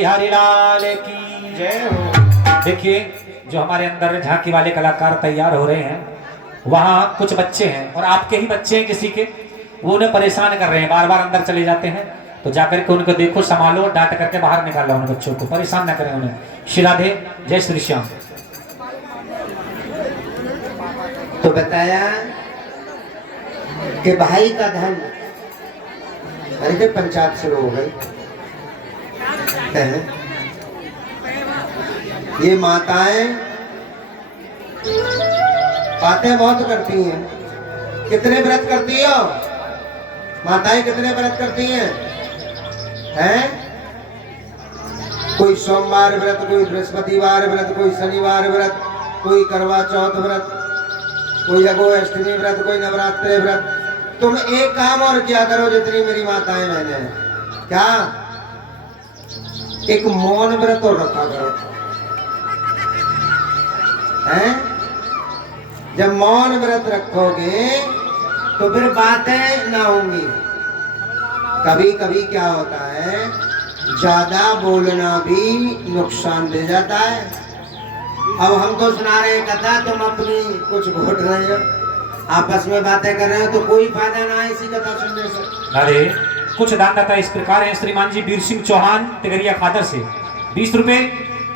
बिहारी लाल की जय हो। देखिए जो हमारे अंदर झांकी वाले कलाकार तैयार हो रहे हैं, वहाँ कुछ बच्चे हैं और आपके ही बच्चे हैं किसी के, वो उन्हें परेशान कर रहे हैं, बार बार अंदर चले जाते हैं। तो जाकर के उनको देखो, संभालो, डांट करके बाहर निकालो उन बच्चों को, परेशान ना करें उन्हें। श्री राधे, जय श्री श्याम। तो बताया कि भाई का धन, अरे के पंचायत शुरू हो गई। ये माताएं बातें बहुत करती हैं। कितने व्रत करती हो माताएं? कितने व्रत करती हैं? कोई सोमवार व्रत, कोई बृहस्पतिवार व्रत, कोई शनिवार व्रत, कोई करवा चौथ व्रत, कोई अष्टमी व्रत, कोई नवरात्रि व्रत। तुम एक काम और क्या करो जितनी मेरी माताएं बहने हैं, क्या एक मौन व्रत और रखा करो। हैं? जब मौन व्रत रखोगे तो फिर बातें ना होंगी। कभी कभी क्या होता है, ज्यादा बोलना भी नुकसान दे जाता है। अब हम तो सुना रहे हैं कथा, तुम अपनी कुछ घोट रहे हो, आपस में बातें कर रहे हो, तो कोई फायदा ना है इसी कथा सुनने से। अरे कुछ दानदाता इस प्रकार हैं। श्रीमान जी वीर सिंह चौहान तिगरिया खादर से 20 रुपए,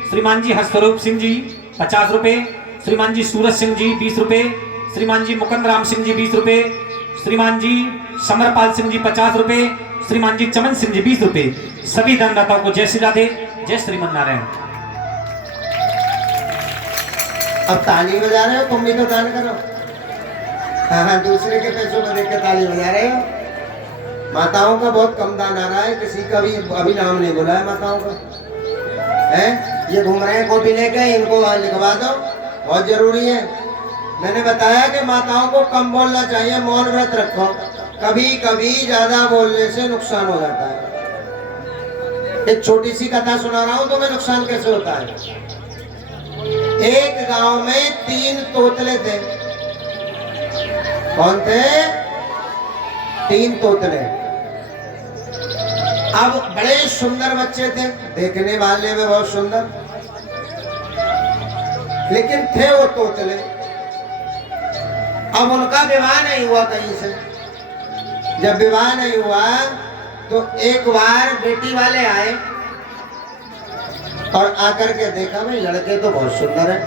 श्रीमान जी हस्तरूप सिंह जी 50 रुपए, श्रीमान जी सूरज सिंह जी 20 रुपए, श्रीमान जी मुकुंद राम सिंह जी 20 रुपए, श्रीमान जी समरपाल सिंह जी 50 रुपए, श्रीमान जी चमन सिंह जी 20 रुपए। सभी दानदाताओं को जय श्री राधे, जय श्रीमन नारायण। अब ताली बजा रहे हो, तुम भी तो दान करो। हाँ, दूसरे के पैसों को देख के ताली बजा रहे हो। माताओं का बहुत कम दान आ रहा है, किसी का भी अभी नाम नहीं बोला है माताओं का। है ये घूम रहे हैं कॉपी लेके, इनको लिखवा दो, बहुत जरूरी है। मैंने बताया कि माताओं को कम बोलना चाहिए, मौन व्रत रखो। कभी कभी ज्यादा बोलने से नुकसान हो जाता है। एक छोटी सी कथा सुना रहा हूं, तुम्हें नुकसान कैसे होता है। एक गांव में 3 तोतले थे। कौन थे? 3 तोतले। अब बड़े सुंदर बच्चे थे, देखने वाले में बहुत सुंदर, लेकिन थे वो तोतले। अब उनका विवाह नहीं हुआ कहीं से। जब विवाह नहीं हुआ तो एक बार बेटी वाले आए और आकर के देखा भाई लड़के तो बहुत सुंदर है।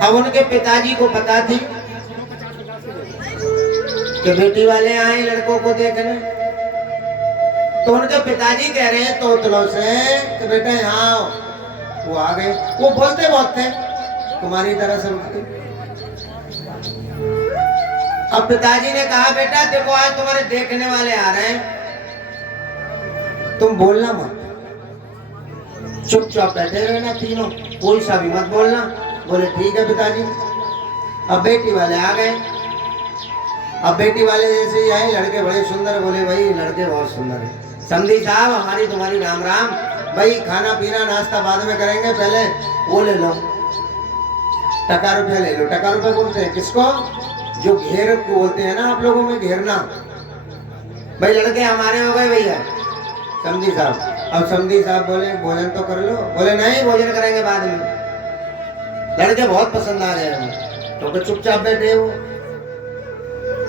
अब उनके पिताजी को पता थी कि बेटी वाले आए लड़कों को देखने, तो उनके पिताजी कह रहे हैं तोतलों से कि बेटा यहाँ आओ। वो आ गए। वो बोलते बहुत थे तुम्हारी तरह से। अब पिताजी ने कहा बेटा देखो आज तुम्हारे देखने वाले आ रहे हैं, तुम बोलना मत, चुपचाप बैठे रहना तीनों, कोई सा भी मत बोलना। बोले ठीक है पिताजी। अब बेटी वाले आ गए। अब बेटी वाले जैसे ही आए, लड़के बड़े सुंदर, बोले भाई लड़के बहुत सुंदर है। समधी साहब हमारी तुम्हारी राम राम, भाई खाना पीना नाश्ता बाद में करेंगे, पहले वो ले लो, टका रुपया ले लो। टका रुपया बोलते हैं किसको? जो घेर को बोलते हैं ना आप लोगों में, घेरना। भाई लड़के हमारे हो गए भैया। समधी साहब, अब समधी साहब बोले भोजन तो कर लो। बोले नहीं भोजन करेंगे बाद में। लड़के बहुत पसंद आ गए हमें, तो चुपचाप बैठे हो।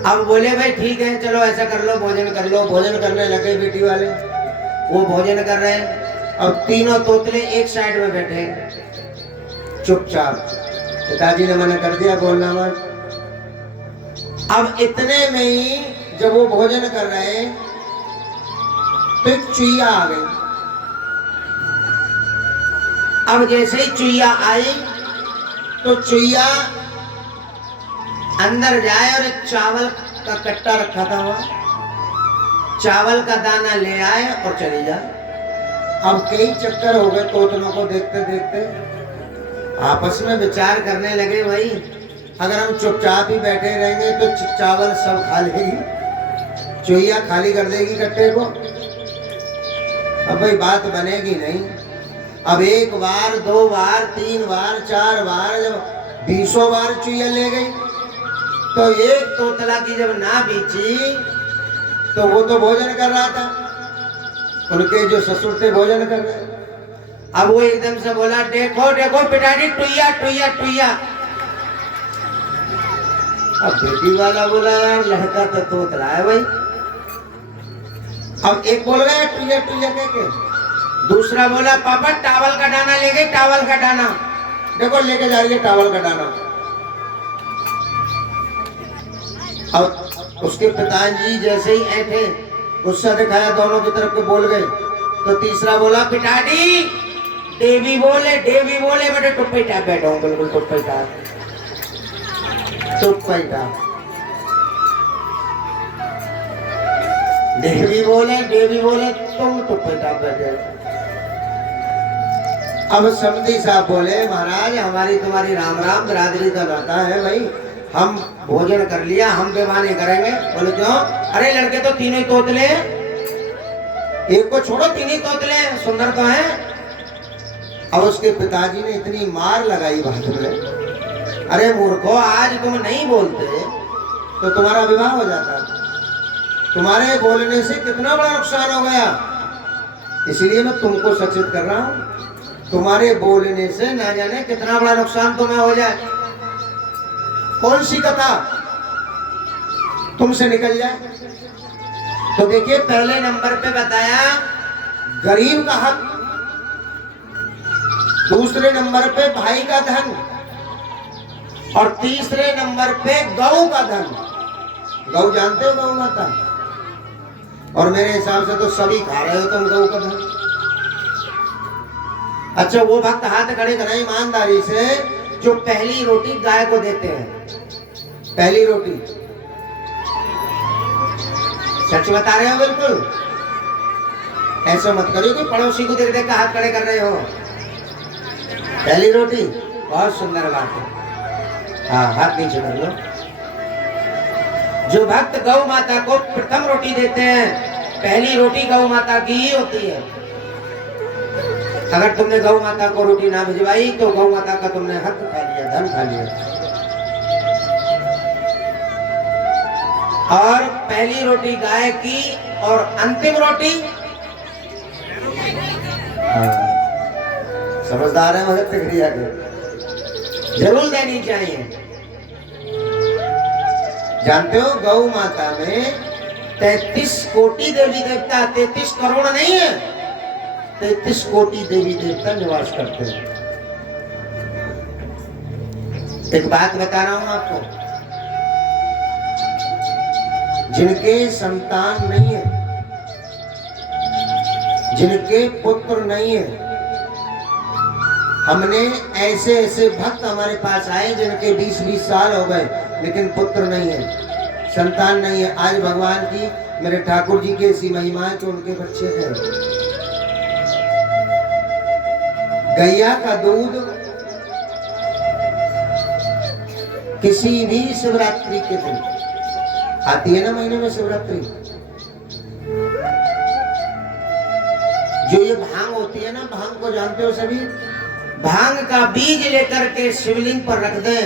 अब बोले भाई ठीक है चलो ऐसा कर लो, भोजन कर लो। भोजन करने लगे बेटी वाले, वो भोजन कर रहे हैं। अब तीनों तोतले एक साइड में बैठे चुपचाप। पिताजी ने मना कर दिया बोलना मत। अब इतने में ही जब वो भोजन कर रहे हैं तो एक चुईया आ गई। अब जैसे ही चुईया आई तो चुईया अंदर जाए और एक चावल का कट्टा रखा था वहां, चावल का दाना ले आए और चली जाए। अब कई चक्कर हो गए तोतलों को देखते देखते, आपस में विचार करने लगे भाई अगर हम चुपचाप ही बैठे रहेंगे तो चावल सब खा लेगी, चुईया खाली कर देगी कट्टे को। अब भाई बात बनेगी नहीं। अब 1 बार 2 बार 3 बार 4 बार, जब 20 बार चुईया ले गई तो एक तोतला की जब ना बीची तो वो तो भोजन कर रहा था, उनके जो ससुर थे भोजन कर रहे। अब वो एकदम से बोला, देखो देखो पिताजी, टुइया टुइया टुइया। अब बेटी वाला बोला, यार लड़का तो तोतला है भाई। अब एक बोल रहा है टुइया टुइया कह के, दूसरा बोला, पापा टावल का दाना ले गए, टावल का दाना। देखो लेके जा रही है टावल का दाना। अब उसके पिताजी जैसे ही ऐठे, गुस्सा दिखाया, दोनों की तरफ के बोल गए। तो तीसरा बोला, पिताजी देवी बोले बेटे टुप्पी टाप बैठा हूँ, बिल्कुल टुप्पी टाप। देवी बोले तुम टुप्पी टाप बैठे। अब समधी साहब बोले, महाराज हमारी तुम्हारी राम राम, बिरादरी का नाता है भाई, हम भोजन कर लिया, हम बेमानी करेंगे। बोले क्यों? अरे लड़के तो तीनों ही तोतले, एक को छोड़ो, तीन ही तोतले, सुंदर तो है। अब उसके पिताजी ने इतनी मार लगाई बात में, अरे मूर्खो, आज तुम नहीं बोलते तो तुम्हारा विवाह हो जाता, तुम्हारे बोलने से कितना बड़ा नुकसान हो गया, इसलिए मैं तुमको सचेत कर रहा हूं, तुम्हारे बोलने से ना जाने कितना बड़ा नुकसान तुम्हें हो जाए। कौन सी कथा तुमसे निकल जाए। तो देखिए, पहले नंबर पे बताया गरीब का हक, दूसरे नंबर पे भाई का धन, और तीसरे नंबर पे गौ का धन। गौ जानते हो, गौ माता? और मेरे हिसाब से तो सभी खा रहे हो तुम गौ का धन। अच्छा, वो भक्त हाथ खड़े करें ईमानदारी से जो पहली रोटी गाय को देते हैं। पहली रोटी सच बता रहे हो बिल्कुल, ऐसा मत करिए कि पड़ोसी को देख देख कर हाथ खड़े कर रहे हो। पहली रोटी बहुत सुंदर बात है। हाँ, हाथ नीचे कर लो। जो भक्त गौ माता को प्रथम रोटी देते हैं, पहली रोटी गौ माता की ही होती है। अगर तुमने गौ माता को रोटी ना भिजवाई तो गौ माता का तुमने हक खा लिया, धन खा लिया। और पहली रोटी गाय की, और अंतिम रोटी समझदार है भगत क्रिया के, जरूर देनी चाहिए। जानते हो, गौ माता में 33 कोटि देवी देवता, 33 करोड़ नहीं है, 33 कोटि देवी देवता निवास करते हैं। एक बात बता रहा हूं आपको, जिनके संतान नहीं है, जिनके पुत्र नहीं है, हमने ऐसे ऐसे भक्त हमारे पास आए जिनके 20-20 साल हो गए लेकिन पुत्र नहीं है, संतान नहीं है। आज भगवान की, मेरे ठाकुर जी की ऐसी महिमा है कि उनके बच्चे हैं। गैया का दूध किसी भी शिवरात्रि के दिन आती है ना, महीने में शिवरात्रि, जो ये भांग होती है ना, भांग को जानते हो सभी, भांग का बीज लेकर के शिवलिंग पर रख दें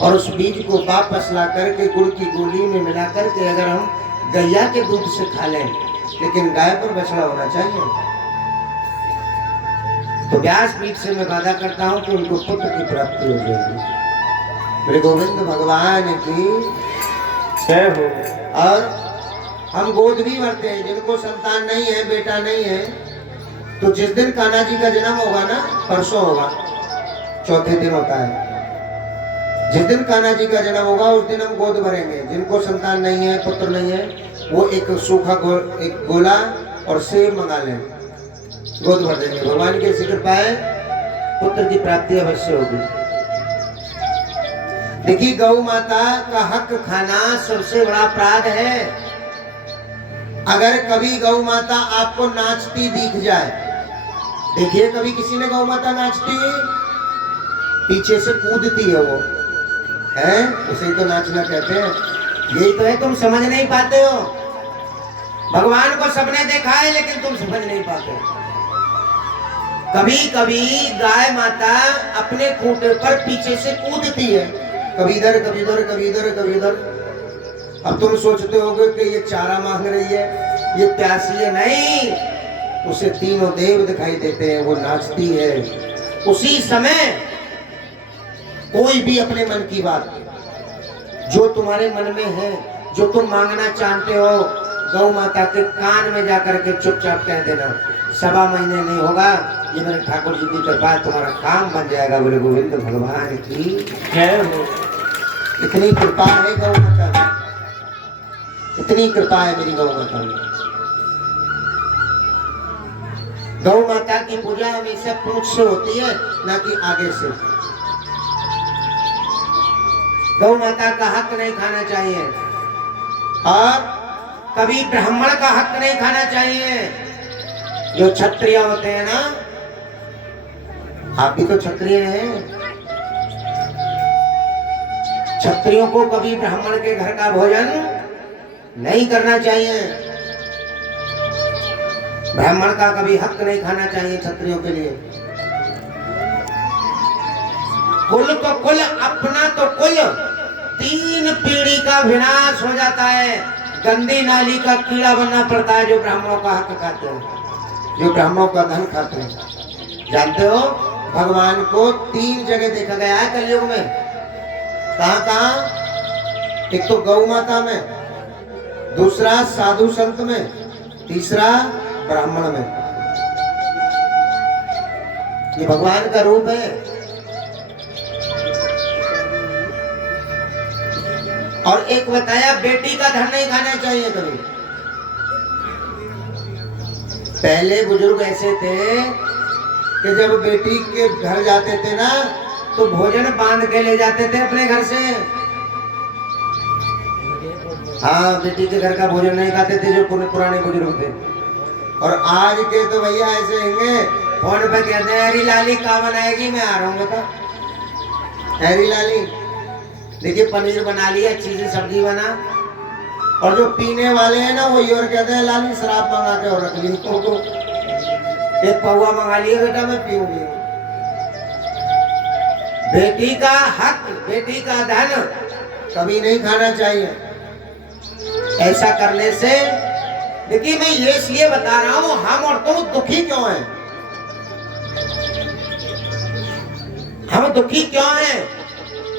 और उस बीज को वापस ला करके गुड़ की गोली में मिला करके अगर हम गैया के दूध से खा लें, लेकिन गाय पर बछड़ा होना चाहिए, तो व्यासपीठ से मैं वादा करता हूं कि उनको पुत्र की प्राप्ति हो जाएगी। मेरे गोविंद भगवान की जय हो। और हम गोद भी भरते हैं, जिनको संतान नहीं है, बेटा नहीं है, तो जिस दिन कान्हा जी का जन्म होगा ना, परसों होगा, चौथे दिन होता है, जिस दिन कान्हा जी का जन्म होगा उस दिन हम गोद भरेंगे। जिनको संतान नहीं है, पुत्र नहीं है, वो एक सूखा एक गोला और सेब मंगा लें, गोद भर देंगे। भगवान की ऐसी कृपा है, पुत्र की प्राप्ति अवश्य होगी। देखिए, गौ माता का हक खाना सबसे बड़ा अपराध है। अगर कभी गौ माता आपको नाचती दिख जाए, देखिए कभी किसी ने गौ माता नाचती है, पीछे से कूदती है वो, है उसे तो नाचना कहते हैं। यही तो है, तुम समझ नहीं पाते हो। भगवान को सबने देखा है लेकिन तुम समझ नहीं पाते। कभी कभी गाय माता अपने खूंटे पर पीछे से कूदती है, कभी इधर कभी इधर, कभी इधर कभी इधर। अब तुम सोचते होगे कि ये चारा मांग रही है, ये प्यासी है नहीं, उसे तीनों देव दिखाई देते हैं, वो नाचती है। उसी समय कोई भी अपने मन की बात जो तुम्हारे मन में है, जो तुम मांगना चाहते हो, गौ माता के कान में जाकर के चुपचाप कह देना। 7 महीने नहीं होगा, ये मेरे ठाकुर जी की कृपा, तुम्हारा काम बन जाएगा। बोले गोविंद भगवान की जय हो। इतनी कृपा है गौ माता में, इतनी कृपा है मेरी गौ माता में। गौ माता की पूजा हमेशा पूंछ से होती है, ना कि आगे से। गौ माता का हक नहीं खाना चाहिए, और कभी ब्राह्मण का हक नहीं खाना चाहिए। जो क्षत्रिय होते हैं ना, आप भी तो क्षत्रिय हैं, क्षत्रियों को कभी ब्राह्मण के घर का भोजन नहीं करना चाहिए। ब्राह्मण का कभी हक नहीं खाना चाहिए क्षत्रियों के लिए। कुल तो कुल, अपना तो कुल, 3 पीढ़ी का विनाश हो जाता है। गंदी नाली का कीड़ा बनना पड़ता है जो ब्राह्मणों का हक खाते हैं, जो ब्राह्मणों का धन खाते हैं। जानते हो, भगवान को 3 जगह देखा गया है कलयुग में। कहां कहां? एक तो गौ माता में, दूसरा साधु संत में, तीसरा ब्राह्मण में। ये भगवान का रूप है। और एक बताया, बेटी का धन नहीं खाना चाहिए कभी। पहले बुजुर्ग ऐसे थे कि जब बेटी के घर जाते थे ना, तो भोजन बांध के ले जाते थे अपने घर से। हाँ, बेटी के घर का भोजन नहीं खाते थे जो पुराने बुजुर्ग थे। और आज के तो भैया ऐसे होंगे, फोन पे कहते हैं अरे लाली कहाँ बनाएगी, मैं आ रहा हूँ बता। अरे लाली देखिए, पनीर बना लिया, अच्छी सी सब्जी बना। और जो पीने वाले हैं ना, वो ये और कहते हैं लाली शराब मंगा के और रख ली, तो एक पौवा मंगा लिया बेटा, मैं पीऊंगी। बेटी का हक, बेटी का धन कभी नहीं खाना चाहिए। ऐसा करने से, देखिए मैं ये इसलिए बता रहा हूं, हम और तुम दुखी क्यों हैं? हम दुखी क्यों हैं?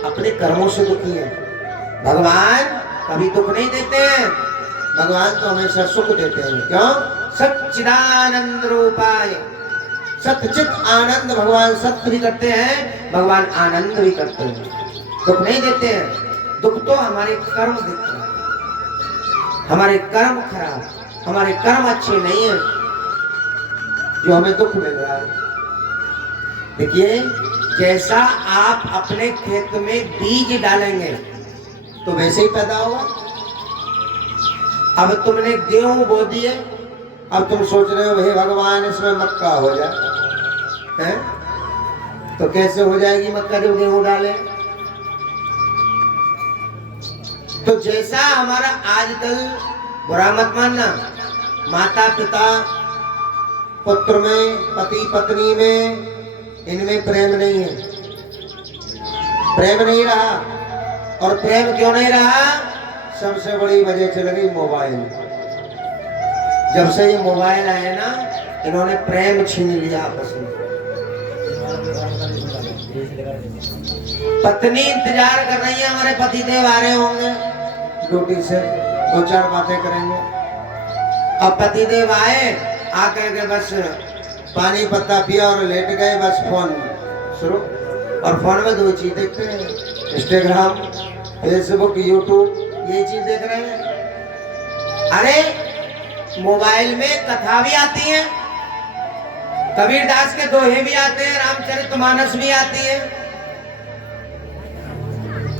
अपने कर्मों से दुखी हैं। भगवान कभी दुख नहीं देते हैं, भगवान तो हमेशा सुख देते हैं। क्यों? सच्चिदानंद रूपाय, सच्चित आनंद। भगवान सत्य भी करते हैं, भगवान आनंद भी करते हैं, दुख नहीं देते हैं। दुख तो हमारे कर्म देते हैं, हमारे कर्म खराब, हमारे कर्म अच्छे नहीं है, जो हमें दुख मिल रहा है। देखिए, जैसा आप अपने खेत में बीज डालेंगे तो वैसे ही पैदा होगा। अब तुमने गेहूं बो दिए, अब तुम सोच रहे हो हे भगवान इसमें मक्का हो जाए, हैं? तो कैसे हो जाएगी मक्का जब गेहूं डाले? तो जैसा हमारा आजकल, बुरा मत मानना, माता पिता पुत्र में, पति पत्नी में, इनमें प्रेम नहीं है, प्रेम नहीं रहा। और प्रेम क्यों नहीं रहा? सबसे बड़ी वजह चल गई मोबाइल। जब से ये मोबाइल आए ना, इन्होंने प्रेम छीन लिया आपस में। पत्नी इंतजार कर रही है, हमारे पतिदेव आ रहे होंगे ड्यूटी से, 2-4 बातें करेंगे। अब पतिदेव आए, आकर के बस पानी पत्ता पिया और लेट गए, बस फोन शुरू। और फोन में 2 चीज देखते हैं, इंस्टाग्राम, फेसबुक, यूट्यूब, ये चीज देख रहे हैं। अरे मोबाइल में कथा भी आती है, कबीरदास के दोहे भी आते हैं, रामचरितमानस भी आती है,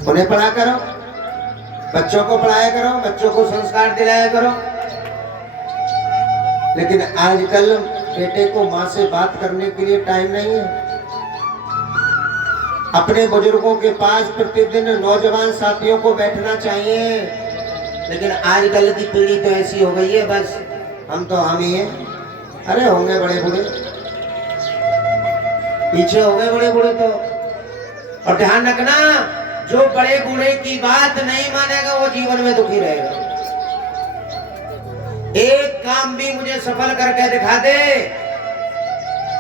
उन्हें पढ़ा करो, बच्चों को पढ़ाया करो, बच्चों को संस्कार दिलाया करो। लेकिन आजकल बेटे को माँ से बात करने के लिए टाइम नहीं है। अपने बुजुर्गों के पास प्रतिदिन नौजवान साथियों को बैठना चाहिए, लेकिन आजकल की पीढ़ी तो ऐसी हो गई है, बस हम तो हम ही हैं। अरे होंगे बड़े बूढ़े, पीछे हो गए बड़े बूढ़े तो। और ध्यान रखना, जो बड़े बूढ़े की बात नहीं मानेगा वो जीवन में दुखी रहेगा। एक काम भी मुझे सफल करके दिखा दे,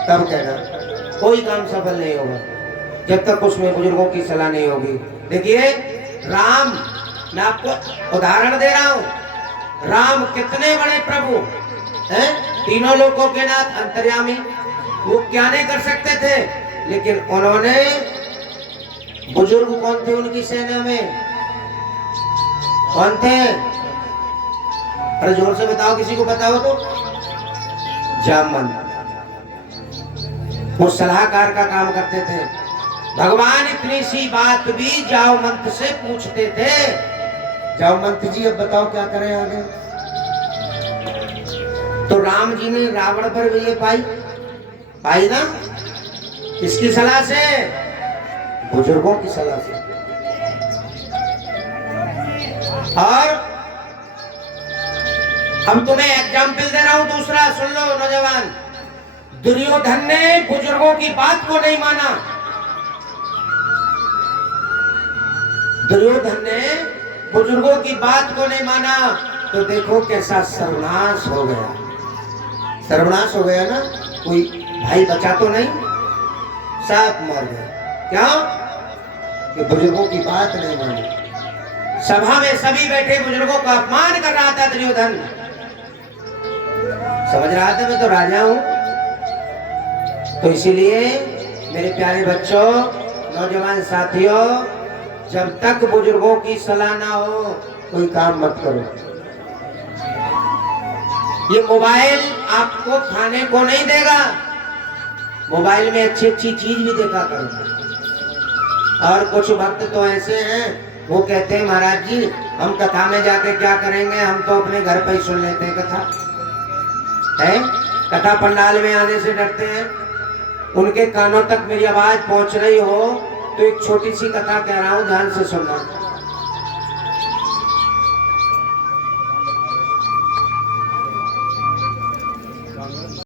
तब कहना कोई काम सफल नहीं होगा जब तक उसमें बुजुर्गों की सलाह नहीं होगी। देखिए राम, मैं आपको उदाहरण दे रहा हूं, राम कितने बड़े प्रभु हैं, तीनों लोगों के नाथ अंतर्यामी, वो क्या नहीं कर सकते थे, लेकिन उन्होंने, बुजुर्ग कौन थे उनकी सेना में, कौन थे? अरे जोर से बताओ, किसी को बताओ तो। जामवंत, वो सलाहकार का काम करते थे। भगवान इतनी सी बात भी जामवंत से पूछते थे। जामवंत जी अब बताओ क्या करें आगे। तो राम जी ने रावण पर विजय पाई ना, किसकी सलाह से? बुजुर्गों की सलाह से। और अब तुम्हें एग्जाम्पल दे रहा हूं दूसरा, सुन लो नौजवान। दुर्योधन ने बुजुर्गों की बात को नहीं माना। दुर्योधन ने बुजुर्गों की बात को नहीं माना, तो देखो कैसा सर्वनाश हो गया। सर्वनाश हो गया ना, कोई भाई बचा तो नहीं, सब मर गए। क्या? कि बुजुर्गों की बात नहीं मानी। सभा में सभी बैठे बुजुर्गों का अपमान कर रहा था दुर्योधन। समझ रहा था मैं तो राजा हूं। तो इसीलिए मेरे प्यारे बच्चों, नौजवान साथियों, जब तक बुजुर्गों की सलाह ना हो कोई काम मत करो। ये मोबाइल आपको खाने को नहीं देगा, मोबाइल में अच्छी अच्छी चीज भी देखा करो। और कुछ भक्त तो ऐसे हैं, वो कहते हैं महाराज जी हम कथा में जाके क्या करेंगे, हम तो अपने घर पर ही सुन लेते हैं कथा। है कथा पंडाल में आने से डरते हैं। उनके कानों तक मेरी आवाज पहुंच रही हो तो एक छोटी सी कथा कह रहा हूं, ध्यान से सुनना।